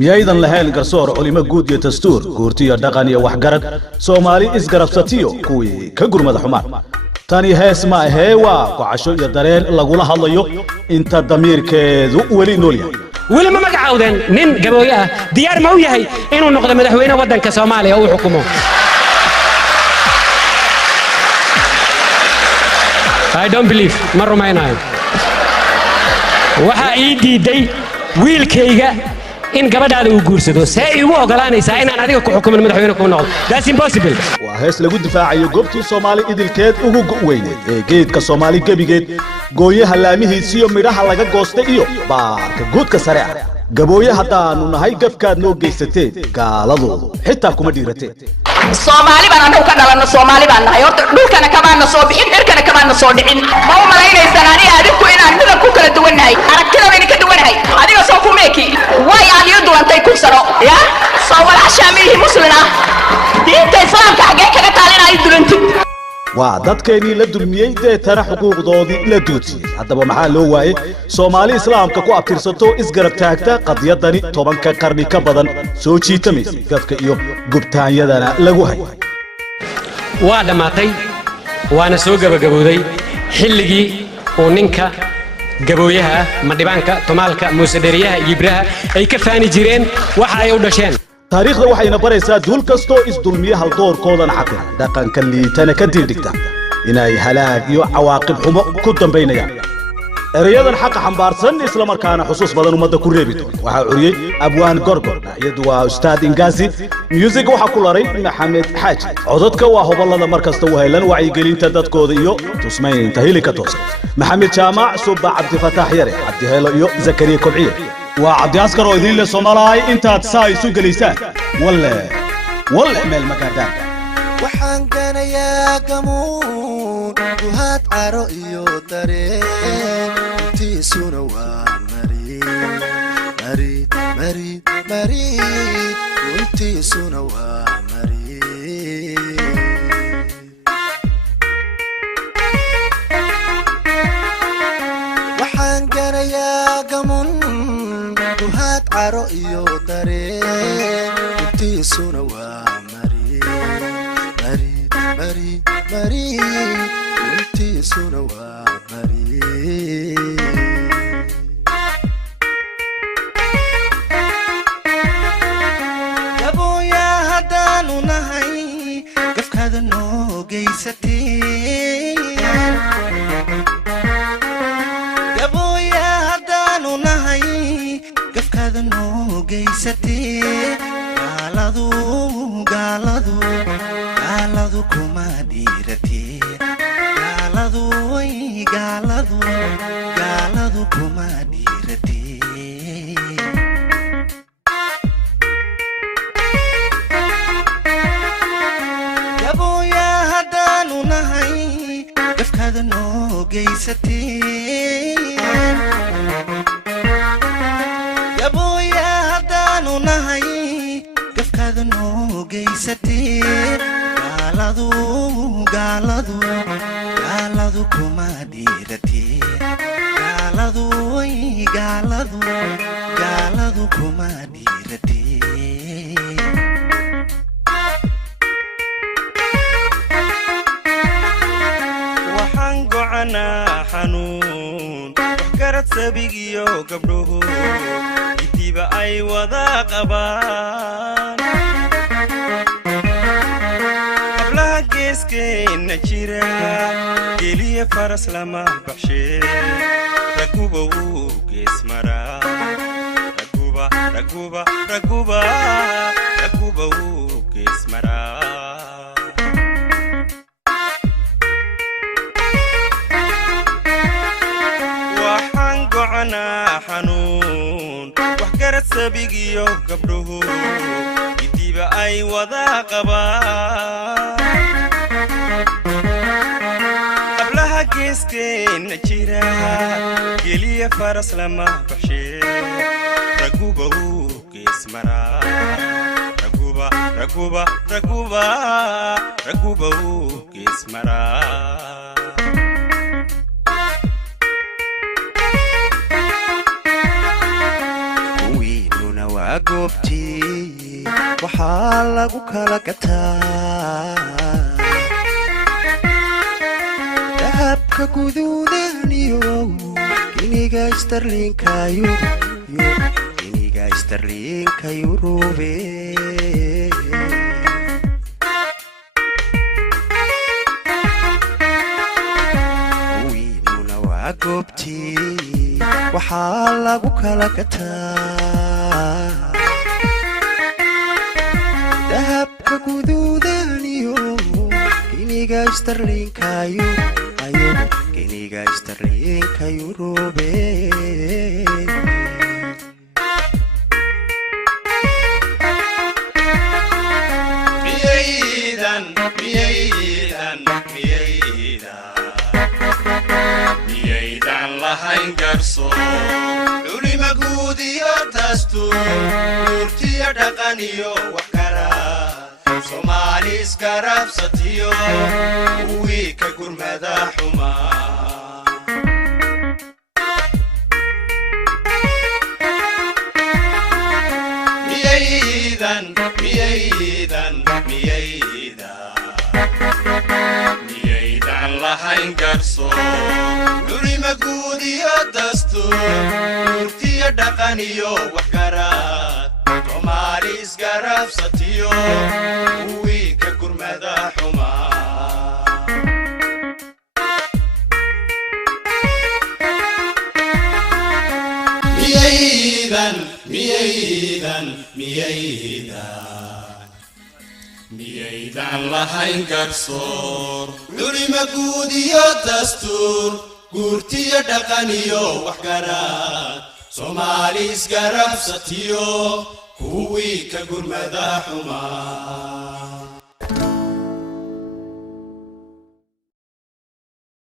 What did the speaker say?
miyaydan lahayn garsoor culimo guud iyo dastuur guurtiyo dhaqan iyo waxgarad Soomaali isgarabsatiyo kuwii ka gurmada xumaan tani hees ma ahee waa gocasho iyo dareen lagula hadlayo inta damiirkeedu weli nool yahay weli ma magacawdeen nin gabooyo ah diyaar ma u yahay inuu noqdo madaxweyne waddanka Soomaaliya oo xukumo I don't believe ma rumaynayo waxa ii diiday wiilkayga in gabadhaada uu guursado see igu ogolaanaysaa inaan adiga ku xukumin madaxweyne ku noqdo that's impossible waa hees lagu difaacayo goobtii Soomaali idilkeed ugu weyneed ee geedka Soomaali gabigeed gooyaha laamihiisa midhaha laga goostay iyo baarka guudka sare ah gabooye haddaanu nahay gafkaad noo geysatay gaaladu xitaa kuma dhiiratay Soomaali baan anagu ka dhalanno Soomaali baan nahay horta dhulkana kamaana soo bixin dhirkana kamaana soo dhicin ma u malaynaysan adigu inaan midab ku kala duwanahay aragtida weyn ka duwanahay adiga soo ku meeki way aan iyo duwantay ku saro ya soo walaasha mihi muslina diinta islaamka xagee kaga taalinay durantid waa dadkeenii la dulmiyay deetana xuquuqdoodii la duudsiyay haddaba maxaa loo waayay Soomaali islaamka ku abtirsato isgarab taagta qadiyadani 10 qarni ka badan soo jiitamaysay gafka iyo gubtaanyadana lagu hayay waa dhamaatay waana soo gabagabowday xilligii uu ninka gabooyaha madhibaanka Tomaalka Muuse Dheriyaha Ibraha ay ka faani jireen waxa ay u dhasheen taariikhda waxayna baraysaa duul kasto isdulmiye hal doorkoodan xaqir dhaqanka liitana ka diidhigta inay halaag iyo cawaaqib xumo ku dambeynayaan erayadan xaq xambaarsan isla markaana xusuus badan umada ku reebi doon waxa uriyay abwaan gorgor iyadu waa ustaad Ingazi music waxa ku laray Maxamed Xaaji codadka waa hobalada markasta u heelan wacyi gelinta dadkooda iyo tusmaynta hilika toos Maxamed Jaamac Suba Cabdi Fataax Yare Cabdi Heelo iyo Zakariya Kobciye وعبد عسكر وإذن للصومالاي أنت تساي سوق ليسان ولا مال مكان وحان كان يا قمون وهات عرقيو طريق تيسونا ومريد مريد مريد مريد وانتيسونا ومريد وحان كان يا قمون وهات عرقيو طريق تيسونا ومريد مريد مريد مريد وانتيسونا ومريد يا بويا هدانو نهي قفك هذا نو قيستين يا بويا هدانو نهي قفك هذا نو قيستين قالدو كما ديرتي قالدو كما ديرتي يا بويا هدانو نهي قفك هذا نو قيستين يا بويا هدانو نهي قفك هذا نو قيستين قالدو كما ديرتي قالدو كما ديرتي وحان قعنا حنون وحكرت سبيقيو قبله كتيبة أي وضا قبان كيسكين نجيرا جيلية فرس لما بحشي ركوبة وكيس مرا ركوبة وكيس مرا وحان قعنا حنون وحكرت سبيقيو قبله كتيبة أي وضا قبان كيسكين نجيرا جيلية فرس لما بحشي ركوبة وكيس مرا ركوبة وكيس مرا وينونا goobtii waxaa lagu kala gataa dahabka guduudaniyo iniga istarliinka yurube wiinuna waa goobtii waxaa lagu kala gataa dahabka guduudaniyo iniga istarliinka yurube miyaydan lahayn garso culima guud iyo dastuurtiyo dhaqan iyo wax kala soomaali iskarabsatiyo kuwii ka gurmada xumaa miyaydan lahayn garso culima guud iyo dastuurtiyo dhaqan iyo wax garad soomaali isgarabsatiyo kuwii ka gurmada xumaa miyaydan lahayn garsoor culima guud iyo dastuur guurtiyo dhaqan iyo wax garad soomaali isgarabsatiyo kuwii ka gurmada xumaa